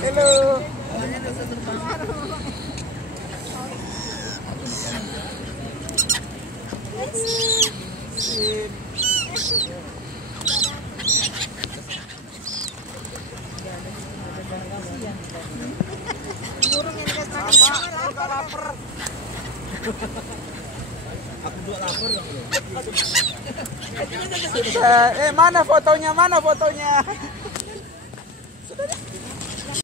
Halo. Sip. Burung yang dikasih makan Apa? Lapar. Aku juga lapar dong. Mana fotonya? Mana fotonya? Sudah.